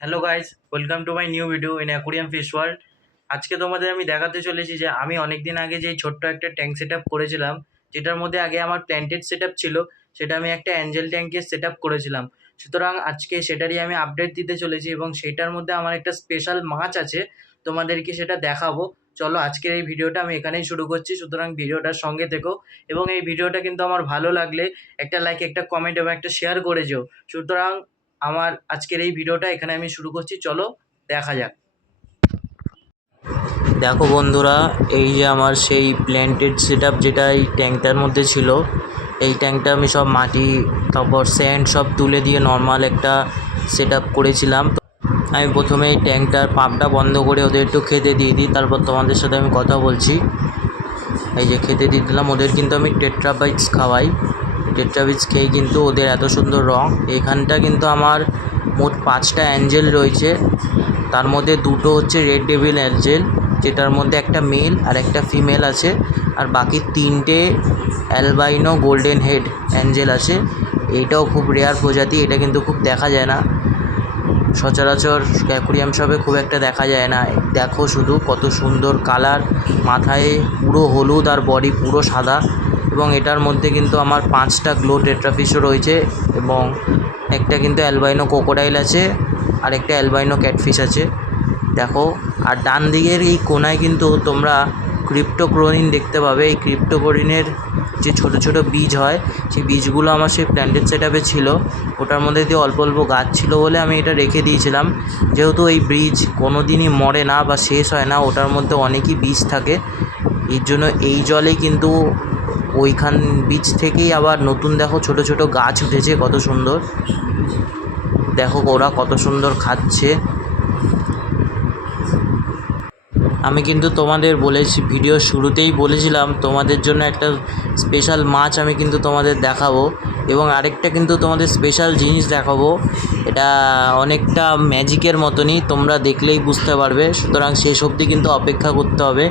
Hello guys, welcome to my new video in aquarium fish world. আজকে তোমাদের আমি দেখাতে চলেছি যে আমি অনেক দিন আগে যে ছোট্ট একটা ট্যাঙ্ক সেট আপ করেছিলাম, যেটার মধ্যে আগে আমার প্ল্যান্টেড সেট আপ ছিল, সেটা আমি একটা অ্যাঞ্জেল ট্যাঙ্কের সেট আপ করেছিলাম। সুতরাং আজকে সেটারই আমি আপডেট দিতে চলেছি এবং সেটার মধ্যে আমার একটা স্পেশাল মাছ আছে, তোমাদেরকে সেটা দেখাবো। চলো আজকের এই ভিডিওটা আমি এখানেই শুরু করছি, সুতরাং ভিডিওটার সঙ্গে থেকো এবং এই ভিডিওটা কিন্তু আমার ভালো লাগলে একটা লাইক, একটা কমেন্ট এবং একটা শেয়ার করে যেও। সুতরাং আমার আজকের এই ভিডিওটা এখানে আমি শুরু করছি, চলো দেখা যাক। দেখো বন্ধুরা, এই যে আমার সেই প্ল্যান্টেড সেট আপ যেটা এই ট্যাঙ্কটার মধ্যে ছিল, এই ট্যাঙ্কটা আমি সব মাটি তারপর স্যান্ড সব তুলে দিয়ে নর্মাল একটা সেট আপ করেছিলাম। আমি প্রথমে এই ট্যাঙ্কটার পাম্পটা বন্ধ করে ওদের একটু খেতে দিয়ে দিই, তারপর তোমাদের সাথে আমি কথা বলছি। এই যে খেতে দিয়ে দিলাম ওদের, কিন্তু আমি টেট্রাবাইটস খাওয়াই। টেট্রাবিটস খেয়ে কিন্তু ওদের এত সুন্দর রং। এখানটা কিন্তু আমার মোট 5টা অ্যাঞ্জেল রয়েছে, তার মধ্যে দুটো হচ্ছে রেড ডেভিল অ্যাঞ্জেল, যেটার মধ্যে একটা মেল আর একটা ফিমেল আছে, আর বাকি 3টে অ্যালবাইনো গোল্ডেন হেড অ্যাঞ্জেল আছে। এইটাও খুব রেয়ার প্রজাতি, এটা কিন্তু খুব দেখা যায় না সচরাচর, অ্যাকুরিয়াম শপে খুব একটা দেখা যায় না। দেখো শুধু কত সুন্দর কালার, মাথায় পুরো হলুদ আর বডি পুরো সাদা। এবং এটার মধ্যে কিন্তু আমার 5টা গ্লো টেট্রাফিশও রয়েছে এবং একটা কিন্তু অ্যালবাইনো ক্রোকোডাইল আছে আর একটা অ্যালবাইনো ক্যাটফিশ আছে। দেখো, আর ডান দিকের এই কোনায় কিন্তু তোমরা ক্রিপ্টোকোরিন দেখতে পাবে। এই ক্রিপ্টোকোরিনের যে ছোট ছোট বীজ হয়, সেই বীজগুলো আমার সেই প্ল্যান্টেড সেট আপে ছিল। ওটার মধ্যে দিয়ে অল্প অল্প গাছ ছিল বলে আমি এটা রেখে দিয়েছিলাম। যেহেতু এই বীজ কোনো দিনই মরে না বা শেষ হয় না, ওটার মধ্যে অনেকই বীজ থাকে, এর জন্য এই জলেই কিন্তু ওইখান বীজ থেকেই আবার নতুন দেখো ছোট ছোট গাছ উঠেছে, কত সুন্দর। দেখো ওরা কত সুন্দর খাচ্ছে। আমি কিন্তু তোমাদের বলেছি, ভিডিও শুরুতেই বলেছিলাম তোমাদের জন্য একটা স্পেশাল মাছ আমি কিন্তু তোমাদের দেখাবো এবং আরেকটা কিন্তু তোমাদের স্পেশাল জিনিস দেখাবো। এটা অনেকটা ম্যাজিকের মতনই, তোমরা দেখলেই বুঝতে পারবে। সুতরাং শেষ অবধি কিন্তু অপেক্ষা করতে হবে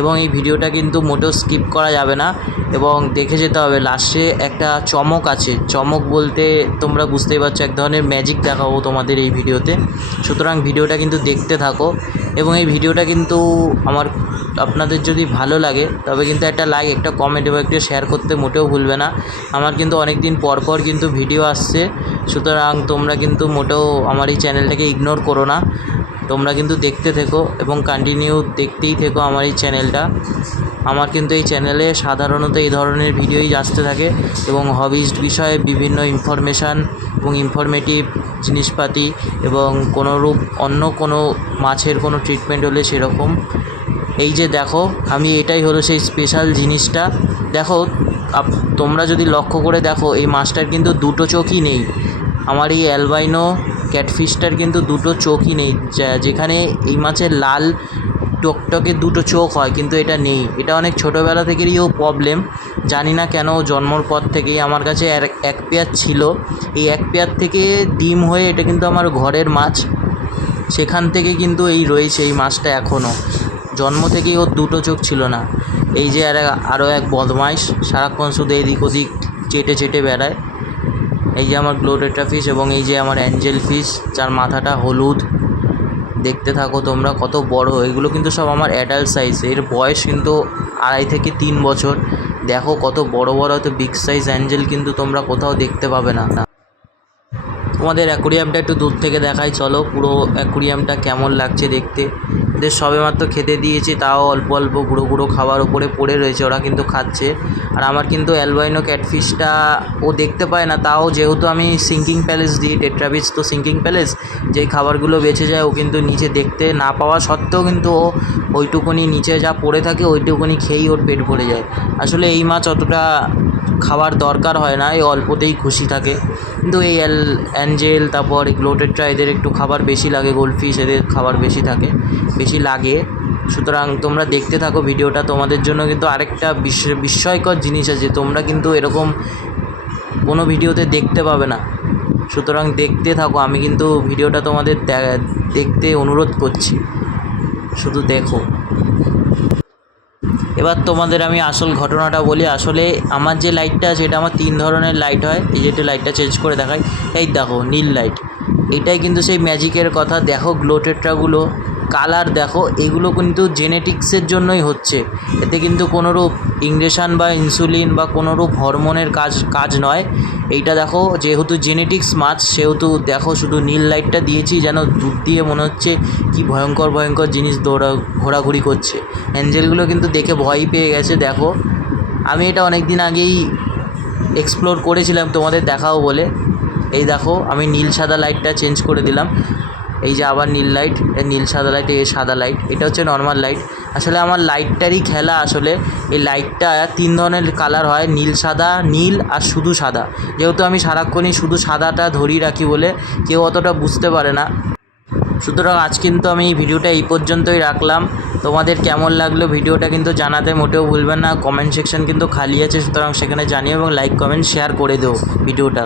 এবং এই ভিডিওটা কিন্তু মোটেও স্কিপ করা যাবে না এবং দেখে যেতে হবে। লাস্টে একটা চমক আছে, চমক বলতে তোমরা বুঝতেই পারছো, এক ধরনের ম্যাজিক দেখাবো তোমাদের এই ভিডিওতে। সুতরাং ভিডিওটা কিন্তু দেখতে থাকো এবং এই ভিডিওটা কিন্তু আপনাদের যদি ভালো লাগে তবে কিন্তু একটা লাইক, একটা কমেন্ট এবং একটা শেয়ার করতে মোটেও ভুলবে না। আমার কিন্তু অনেক দিন পর পর কিন্তু ভিডিও আসছে, সুতরাং তোমরা কিন্তু মোটেও আমার এই চ্যানেলটাকে ইগনোর করো না। তোমরা কিন্তু দেখতে থেকো এবং কন্টিনিউ দেখতেই থেকো আমার এই চ্যানেলটা। আমার কিন্তু এই চ্যানেলে সাধারণত এই ধরনের ভিডিওই আসতে থাকে এবং হবিজ বিষয়ে বিভিন্ন ইনফরমেশান এবং ইনফরমেটিভ জিনিসপাতি এবং কোনোরূপ অন্য কোনো মাছের কোনো ট্রিটমেন্ট হলে সেরকম। এই যে দেখো, আমি এটাই হলো সেই স্পেশাল জিনিসটা। দেখো, তোমরা যদি লক্ষ্য করে দেখো, এই মাছটার কিন্তু দুটো চোখই নেই। আমার এই অ্যালবাইনো ক্যাটফিশটার কিন্তু দুটো চোখই নেই, যেখানে এই মাছের লাল টকটকে দুটো চোখ হয়, কিন্তু এটা নেই। এটা অনেক ছোটোবেলা থেকেই ও প্রবলেম, জানি না কেন। জন্মর পর থেকেই আমার কাছে এক পেয়ার ছিল, এই এক পেয়ার থেকে ডিম হয়ে এটা কিন্তু আমার ঘরের মাছ, সেখান থেকে কিন্তু এই রয়েছে এই মাছটা এখনও। জন্ম থেকেই ওর দুটো চোখ ছিল না। এই যে আরও এক বদমাইশ, সারাক্ষণ শুধু এদিক ওদিক চেটে চেটে বেড়ায়। এই যে আমার গ্লো টেট্রাফিশ এবং এই যে আমার অ্যাঞ্জেল ফিশ, যার মাথাটা হলুদ। দেখতে থাকো তোমরা কত বড়। এগুলো কিন্তু সব আমার অ্যাডাল্ট সাইজ, এর বয়স কিন্তু 2.5 থেকে 3 বছর। দেখো কত বড় বড়, হয়তো বিগ সাইজ অ্যাঞ্জেল কিন্তু তোমরা কোথাও দেখতে পাবে না। তোমাদের অ্যাকুরিয়ামটা একটু দূর থেকে দেখাই, চলো পুরো অ্যাকুরিয়ামটা কেমন লাগছে দেখতে। এদের সবেমাত্র খেতে দিয়েছি, তাও অল্প অল্প গুঁড়ো গুঁড়ো খাবার ওপরে পড়ে রয়েছে, ওরা কিন্তু খাচ্ছে। আর আমার কিন্তু অ্যালবাইনো ক্যাটফিশটা ও দেখতে পায় না, তাও যেহেতু আমি সিঙ্কিং প্যালেস দিই, টেট্রাবিটস তো সিঙ্কিং প্যালেস, যেই খাবারগুলো বেঁচে যায় ও কিন্তু নিচে দেখতে না পাওয়া সত্ত্বেও কিন্তু ও ওইটুকুনি নিচে যা পড়ে থাকে ওইটুকুনি খেয়েই ওর পেট ভরে যায়। আসলে এই মাছ অতটা খাবার দরকার হয় না, এই অল্পতেই খুশি থাকে। কিন্তু এই অ্যাঞ্জেল তারপর এই গ্লো টেট্রা, এদের একটু খাবার বেশি লাগে, গোল্ডফিশ এদের খাবার বেশি থাকে, বেশি লাগে। সুতরাং তোমরা দেখতে থাকো ভিডিওটা, তোমাদের জন্য কিন্তু আরেকটা বিস্ময়কর জিনিস আছে, তোমরা কিন্তু এরকম কোনো ভিডিওতে দেখতে পাবে না। সুতরাং দেখতে থাকো, আমি কিন্তু ভিডিওটা তোমাদের দেখতে অনুরোধ করছি, শুধু দেখো। এবার তোমাদের আমি আসল ঘটনাটা বলি। আসলে আমার যে লাইটটা আছে এটা আমার 3 ধরনের লাইট হয়। এই যে একটু লাইটটা চেঞ্জ করে দেখাই, এই দেখো নীল লাইট, এটাই কিন্তু সেই ম্যাজিকের কথা। দেখো গ্লো টেট্রাগুলো কালার দেখো, এগুলো কিন্তু জেনেটিক্সের জন্যই হচ্ছে। এতে কিন্তু কোনোরূপ ইনজেকশন বা ইনসুলিন বা কোনোরূপ হরমোনের কাজ নয়। এইটা দেখো যেহেতু জেনেটিক্স মাছ, সেহেতু দেখো শুধু নীল লাইটটা দিয়েছি যেন দূর দিয়ে মনে হচ্ছে কি ভয়ঙ্কর ভয়ঙ্কর জিনিস ঘোরাঘুরি করছে। অ্যাঞ্জেলগুলো কিন্তু দেখে ভয়ই পেয়ে গেছে। দেখো আমি এটা অনেক দিন আগেই এক্সপ্লোর করেছিলাম তোমাদের দেখাও বলে। এই দেখো আমি নীল সাদা লাইটটা চেঞ্জ করে দিলাম। এই যে আবার নীল লাইট, নীল সাদা লাইট, এই সাদা লাইট, এটা হচ্ছে নর্মাল লাইট। আসলে আমার লাইটটারই খেলা। আসলে এই লাইটটা 3 ধরনের কালার হয়, নীল সাদা, নীল আর শুধু সাদা। যেহেতু আমি সারাক্ষণই শুধু সাদাটা ধরিয়ে রাখি বলে কেউ অতটা বুঝতে পারে না। সুতরাং আজ কিন্তু আমি এই ভিডিওটা এই পর্যন্তই রাখলাম। তোমাদের কেমন লাগলো ভিডিওটা কিন্তু জানাতে মোটেও ভুলবেন না। কমেন্ট সেকশন কিন্তু খালি আছে, সুতরাং সেখানে জানিও এবং লাইক কমেন্ট শেয়ার করে দিও ভিডিওটা।